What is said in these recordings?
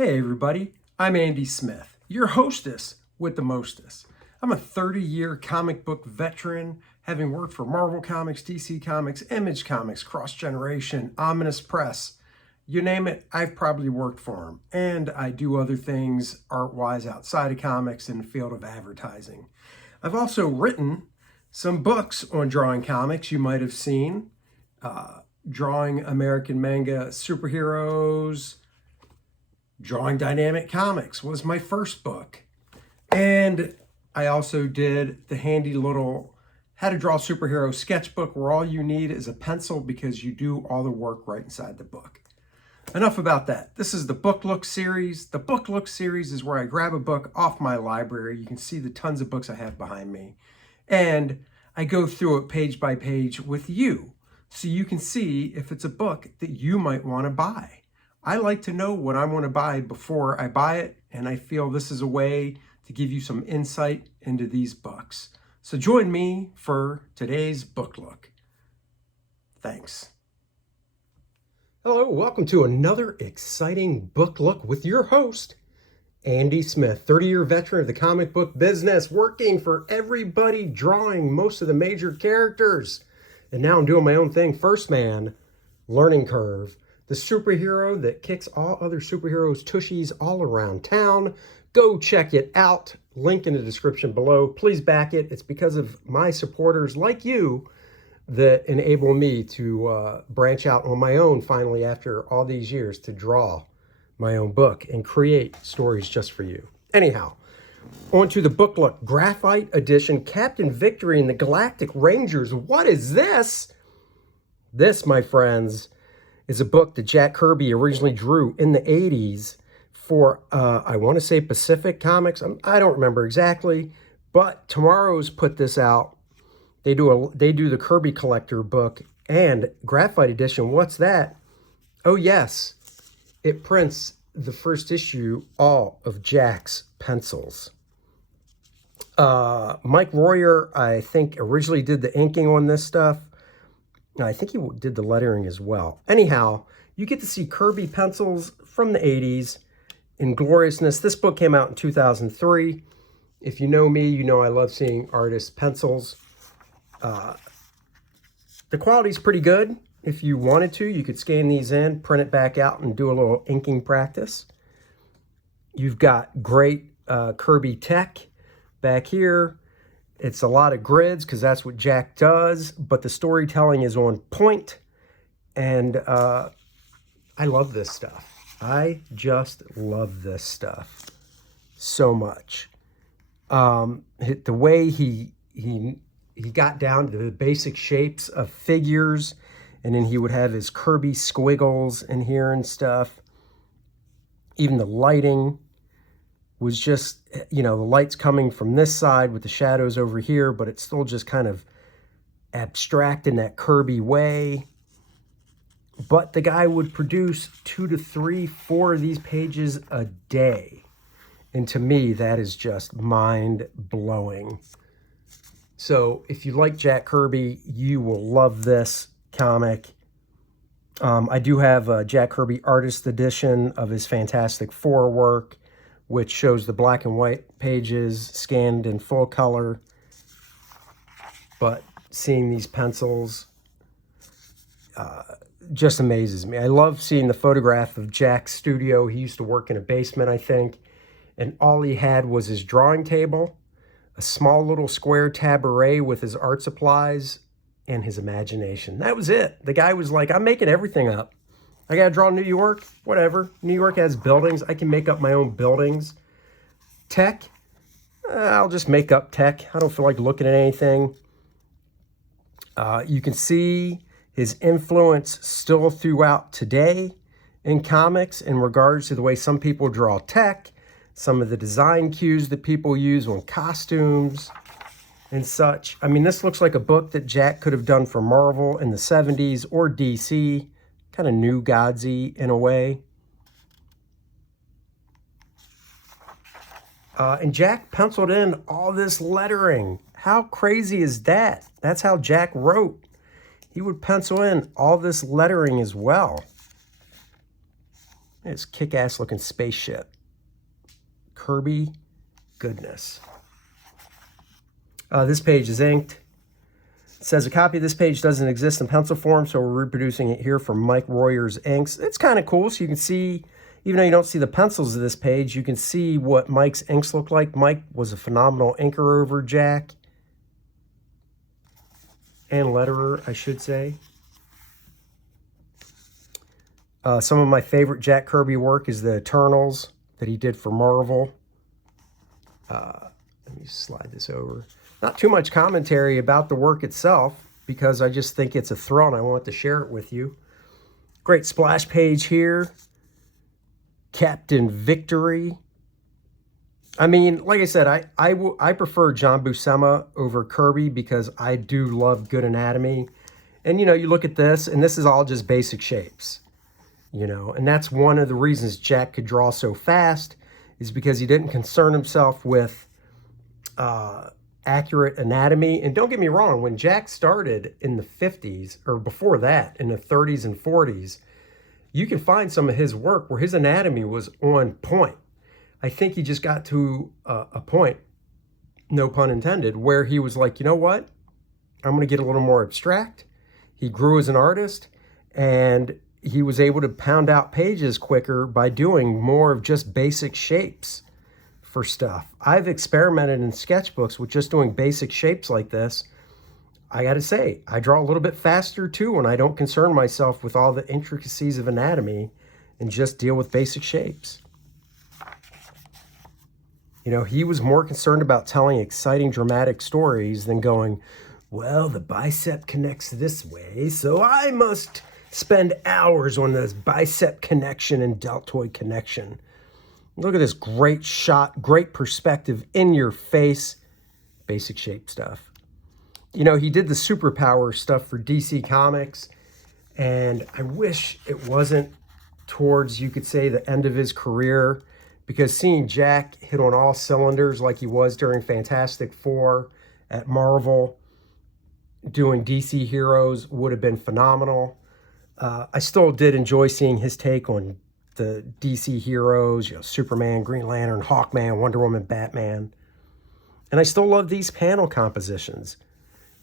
Hey everybody, I'm Andy Smith, your hostess with the mostest. I'm a 30-year comic book veteran, having worked for Marvel Comics, DC Comics, Image Comics, Cross Generation, Ominous Press. You name it, I've probably worked for them. And I do other things art-wise outside of comics in the field of advertising. I've also written some books on drawing comics you might have seen. Drawing American manga superheroes, Drawing Dynamic Comics was my first book. And I also did the handy little How to Draw Superhero sketchbook where all you need is a pencil because you do all the work right inside the book. Enough about that. This is the Book Look series. The Book Look series is where I grab a book off my library. You can see the tons of books I have behind me. And I go through it page by page with you so you can see if it's a book that you might want to buy. I like to know what I want to buy before I buy it, and I feel this is a way to give you some insight into these books. So join me for today's book look. Thanks. Hello, welcome to another exciting book look with your host, Andy Smith, 30-year veteran of the comic book business, working for everybody, drawing most of the major characters. And now I'm doing my own thing, First Man, Learning Curve. The superhero that kicks all other superheroes' tushies all around town. Go check it out. Link in the description below. Please back it. It's because of my supporters like you that enable me to branch out on my own finally after all these years to draw my own book and create stories just for you. Anyhow, on to the book look. Graphite edition, Captain Victory and the Galactic Rangers. What is this? This, my friends, is a book that Jack Kirby originally drew in the 80s for, I want to say Pacific Comics. I don't remember exactly, but Twomorrow's put this out. They do the Kirby Collector book and Graphite edition. What's that? Oh yes, it prints the first issue, all of Jack's pencils. Mike Royer, I think, originally did the inking on this stuff. I think he did the lettering as well. Anyhow, you get to see Kirby pencils from the 80s in gloriousness. This book came out in 2003. If you know me, you know I love seeing artists' pencils. The quality's pretty good. If you wanted to, you could scan these in, print it back out, and do a little inking practice. You've got great Kirby tech back here. It's a lot of grids because that's what Jack does, but the storytelling is on point, and I love this stuff. I just love this stuff so much. The way he got down to the basic shapes of figures, and then he would have his Kirby squiggles in here and stuff. Even the lighting was just, you know, the light's coming from this side with the shadows over here, but it's still just kind of abstract in that Kirby way. But the guy would produce 2 to 3, 4 of these pages a day. And to me, that is just mind-blowing. So if you like Jack Kirby, you will love this comic. I do have a Jack Kirby Artist Edition of his Fantastic Four work, which shows the black and white pages scanned in full color. But seeing these pencils just amazes me. I love seeing the photograph of Jack's studio. He used to work in a basement, I think, and all he had was his drawing table, a small little square tabaret with his art supplies, and his imagination. That was it. The guy was like, I'm making everything up. I got to draw New York, whatever. New York has buildings. I can make up my own buildings. Tech, I'll just make up tech. I don't feel like looking at anything. You can see his influence still throughout today in comics in regards to the way some people draw tech, some of the design cues that people use on costumes and such. I mean, this looks like a book that Jack could have done for Marvel in the 70s or DC. Kind of new Godsy in a way. And Jack penciled in all this lettering. How crazy is that? That's how Jack wrote. He would pencil in all this lettering as well. It's kick-ass looking spaceship. Kirby goodness. This page is inked. It says a copy of this page doesn't exist in pencil form, so we're reproducing it here from Mike Royer's inks. It's kind of cool, so you can see, even though you don't see the pencils of this page, you can see what Mike's inks look like. Mike was a phenomenal inker over Jack. And letterer, I should say. Some of my favorite Jack Kirby work is the Eternals that he did for Marvel. Let me slide this over. Not too much commentary about the work itself, because I just think it's a thrill and I want to share it with you. Great splash page here. Captain Victory. I mean, like I said, I prefer John Buscema over Kirby because I do love good anatomy. And, you know, you look at this, and this is all just basic shapes. You know, and that's one of the reasons Jack could draw so fast, is because he didn't concern himself with accurate anatomy. And don't get me wrong, when Jack started in the 50s, or before that, in the 30s and 40s, you can find some of his work where his anatomy was on point. I think he just got to a point, no pun intended, where he was like, you know what? I'm going to get a little more abstract. He grew as an artist, and he was able to pound out pages quicker by doing more of just basic shapes for stuff. I've experimented in sketchbooks with just doing basic shapes like this. I got to say, I draw a little bit faster too when I don't concern myself with all the intricacies of anatomy and just deal with basic shapes. You know, he was more concerned about telling exciting, dramatic stories than going, well, the bicep connects this way, so I must spend hours on this bicep connection and deltoid connection. Look at this great shot, great perspective, in your face, basic shape stuff. You know, he did the superpower stuff for DC Comics, and I wish it wasn't towards, you could say, the end of his career, because seeing Jack hit on all cylinders like he was during Fantastic Four at Marvel, doing DC heroes, would have been phenomenal. I still did enjoy seeing his take on the DC heroes, you know, Superman, Green Lantern, Hawkman, Wonder Woman, Batman. And I still love these panel compositions.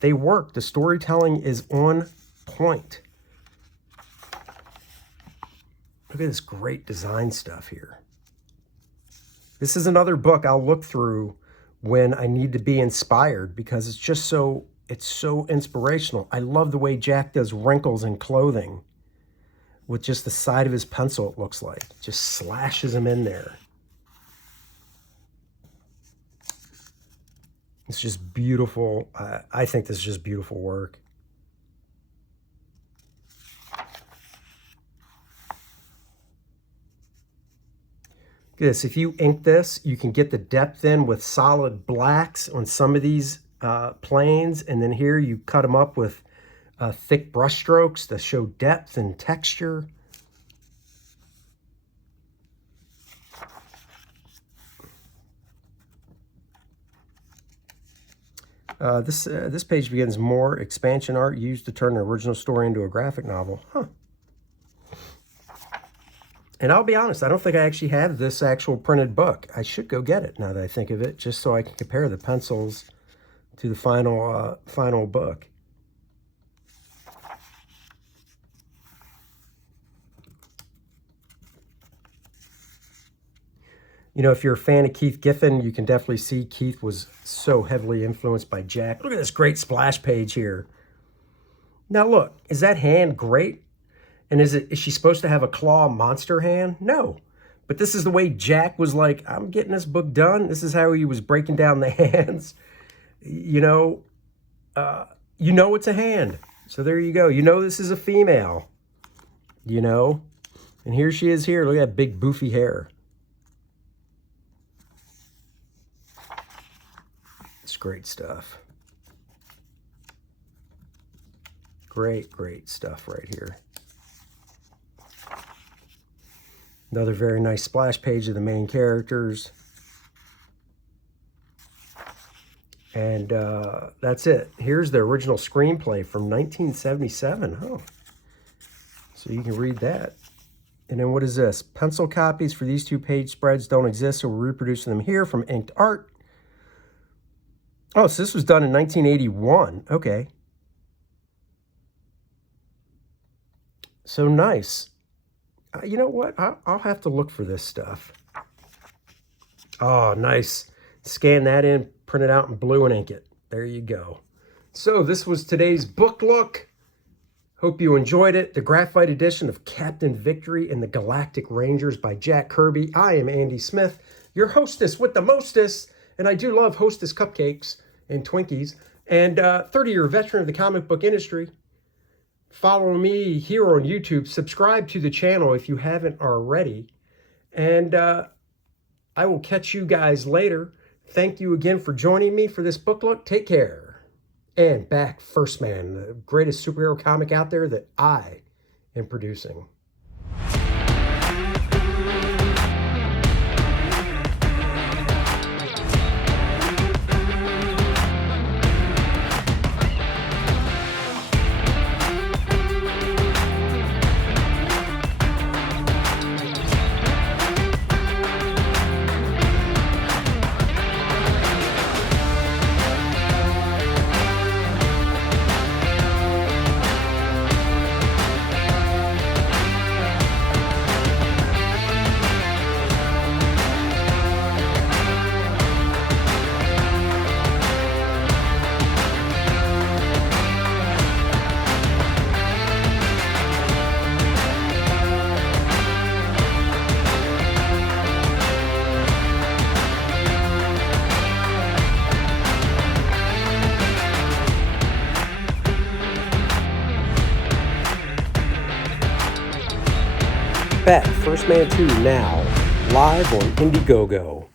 They work. The storytelling is on point. Look at this great design stuff here. This is another book I'll look through when I need to be inspired, because it's just so, it's so inspirational. I love the way Jack does wrinkles in clothing with just the side of his pencil, it looks like. Just slashes them in there. It's just beautiful. I think this is just beautiful work. Look at this. If you ink this, you can get the depth in with solid blacks on some of these planes, and then here you cut them up with thick brush strokes that show depth and texture. This page begins more expansion art used to turn an original story into a graphic novel. Huh. And I'll be honest, I don't think I actually have this actual printed book. I should go get it now that I think of it, just so I can compare the pencils to the final book. You know, if you're a fan of Keith Giffen, you can definitely see Keith was so heavily influenced by Jack. Look at this great splash page here. Now look, is that hand great? And is she supposed to have a claw monster hand? No. But this is the way Jack was like, I'm getting this book done. This is how he was breaking down the hands. You know it's a hand. So there you go. You know this is a female. You know? And here she is here. Look at that big boofy hair. It's great stuff. Great, great stuff right here. Another very nice splash page of the main characters. And that's it. Here's the original screenplay from 1977. Oh, so you can read that And then what is this? Pencil copies for these 2 page spreads don't exist, so we're reproducing them here from inked art. Oh, so this was done in 1981. Okay. So nice. You know what? I'll have to look for this stuff. Oh, nice. Scan that in, print it out in blue and ink it. There you go. So this was today's book look. Hope you enjoyed it. The Graphite edition of Captain Victory and the Galactic Rangers by Jack Kirby. I am Andy Smith, your hostess with the mostest. And I do love Hostess cupcakes and Twinkies. And 30-year veteran of the comic book industry. Follow me here on YouTube. Subscribe to the channel if you haven't already. And I will catch you guys later. Thank you again for joining me for this book look. Take care. And back, First Man, the greatest superhero comic out there that I am producing. Back, First Man 2 now, live on Indiegogo.